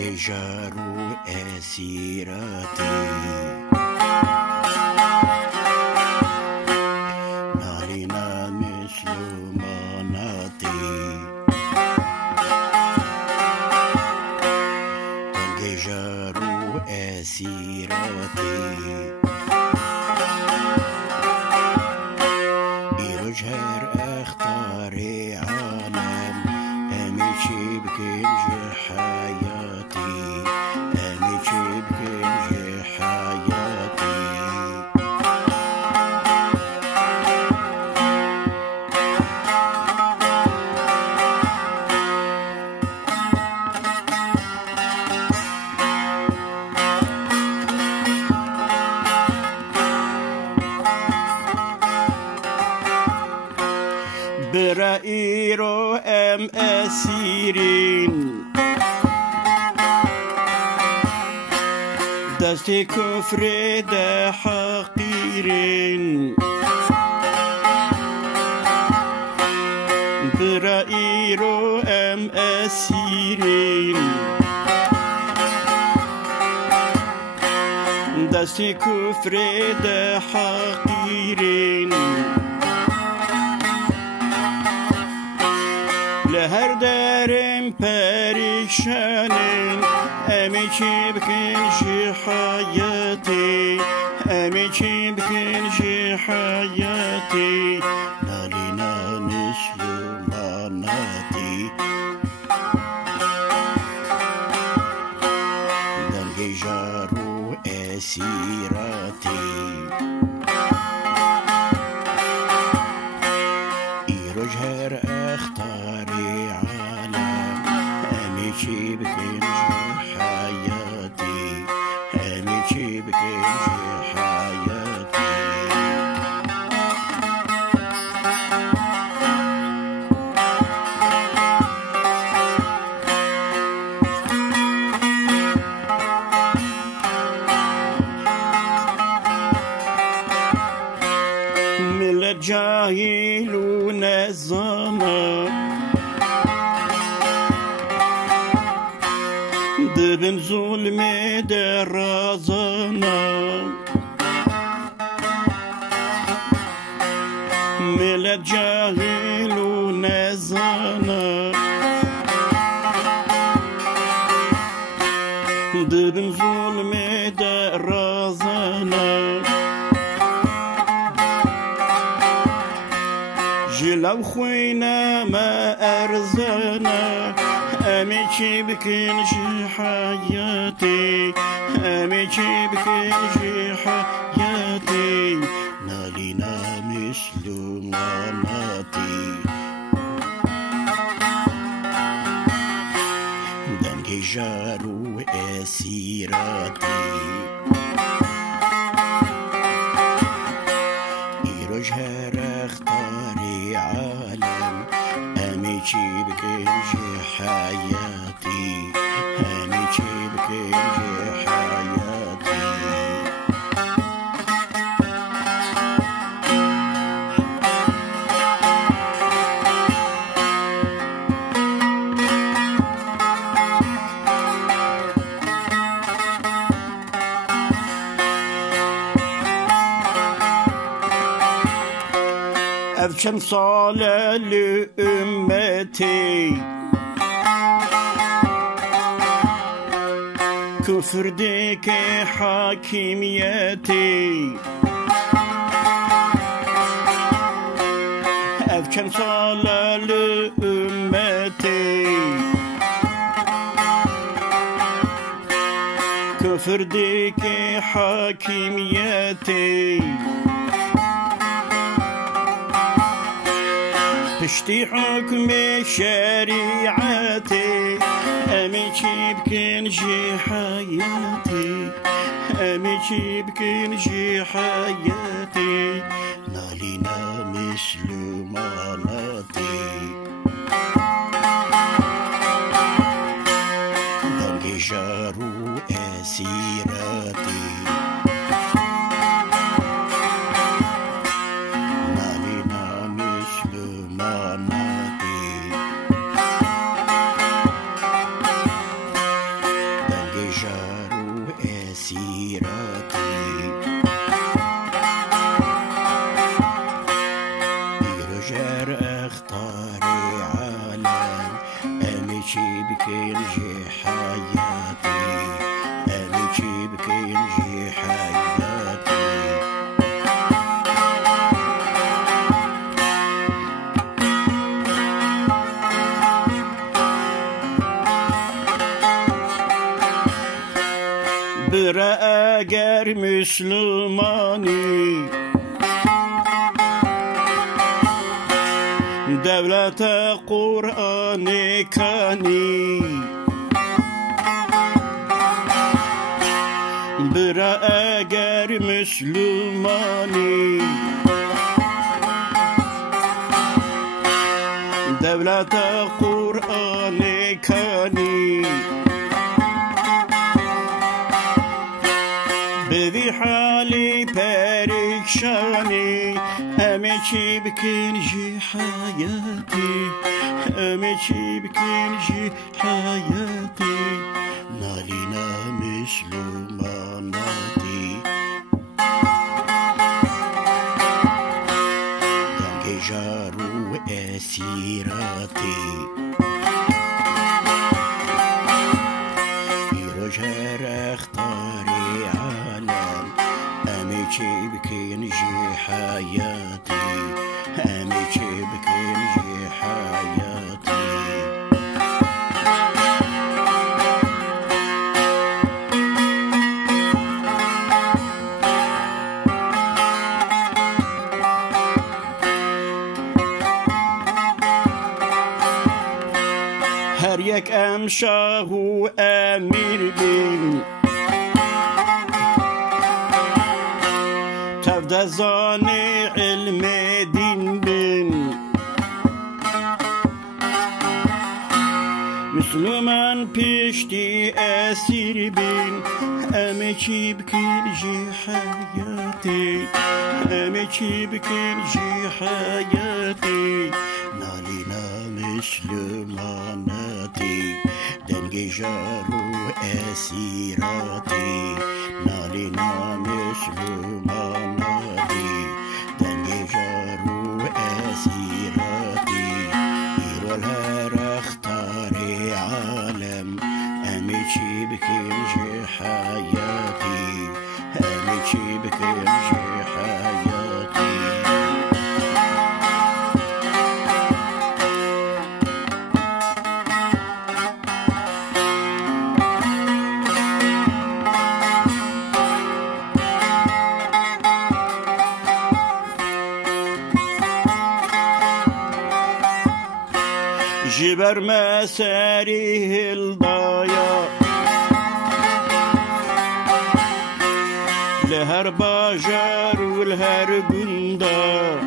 جارو اسيراتي نالينا مسلماناتي جارو اسيراتي يرجهر اختاري عالم امشي بكنجي حياتي امشي بكنجي حياتي برائيرو ام اسيرين دستي كفر ده حقيرين برائيرو ام اسيرين دستي كفر ده حقيرين لهر دارم پریشانم امی چی بکنجی حیاتی امی چی بکنجی حیاتی نالینا مسلماناتی دنگی جارو اسیراتی ایروجهر اختاري عالم امشي بكنجي حياتي امشي بكنجي حياتي من الجاهلون الزمان دبن ظلم درازانا من الجاهلون الزمان دبن ظلم درازانا جلو خوينا ما أرزانا أمشي بكنجي حياتي أمشي بكنجي حياتي نالينا مسلماناتي دنجي جارو اسيراتي يرجهر اختاري عالم امشي بكنجي حياتي امشي بكنجي حياتي أذكم صالة لأمتي كفر ديك حاكميتي أذكم صالة لأمتي كفر ديك حاكميتي پشتی حکم شریعتی امیچی بکنجی حیاتی امیچی بکنجی حیاتی نالینا مسلماناتی دنگی جارو اسیراتی أسيرتي يرجر أختاري عالم أمشي بكنجي حياتي أمشي بكنجي حياتي Bire eğer Müslümani devlete Kur'an-ı Kani Bire eğer Müslümani devlete Kur'an-ı Kani بذي حالي بريشاني أمشي بكنجي حياتي أمشي بكنجي حياتي نالينا مسلماناتي دنجي جارو أسيراتي يرجر اختاري أمشي بكنجي حياتي أمشي بكنجي حياتي هر یک امشاه و امیر بین تفدزان علم دین بین مسلمان پیشتی اسیر بین أمشي بكنجي حياتي أمشي بكنجي حياتي نالينا مسلماناتي دنجي جارو أسيراتي نالينا مسلماناتي دنجي جارو أسيراتي إيرو الهر اختاري عالم أمشي بكنجي حياتي أمشي بكنجي حياتي جبر مساريه الضايا لهر باجار والهر قندا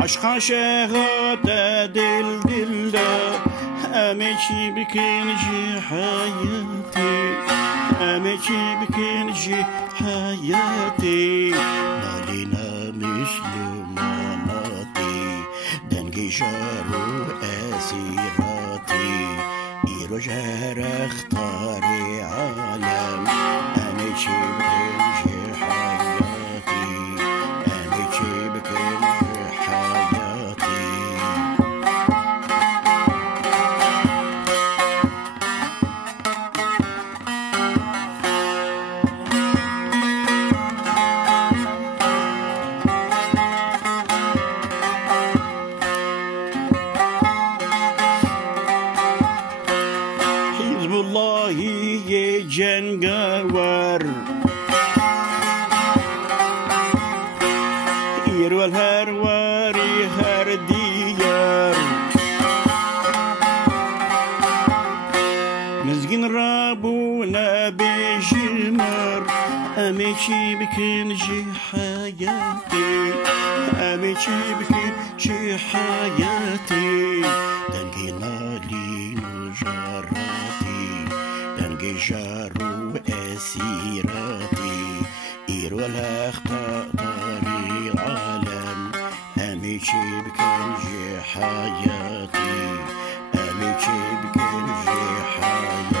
عشقا شغات دل دلدا أمشي بكنجي حياتي أمشي بكنجي حياتي نالينا مسلماناتي دنجي جارو أسيراتي إيرو جهر اختاري عالم أمشي بكنجي حياتي أمشي بكنجي حياتي والله جنگاور إيرو الهر واري هر ديار مزقين رابونا بجمر أمشي بكنجي حياتي أمشي بكنجي حياتي دنقينا لي نجاراتي دنقي جارو أسيراتي إيرو الأخطاري عالم أمشي بكنجي حياتي أمشي بكنجي حياتي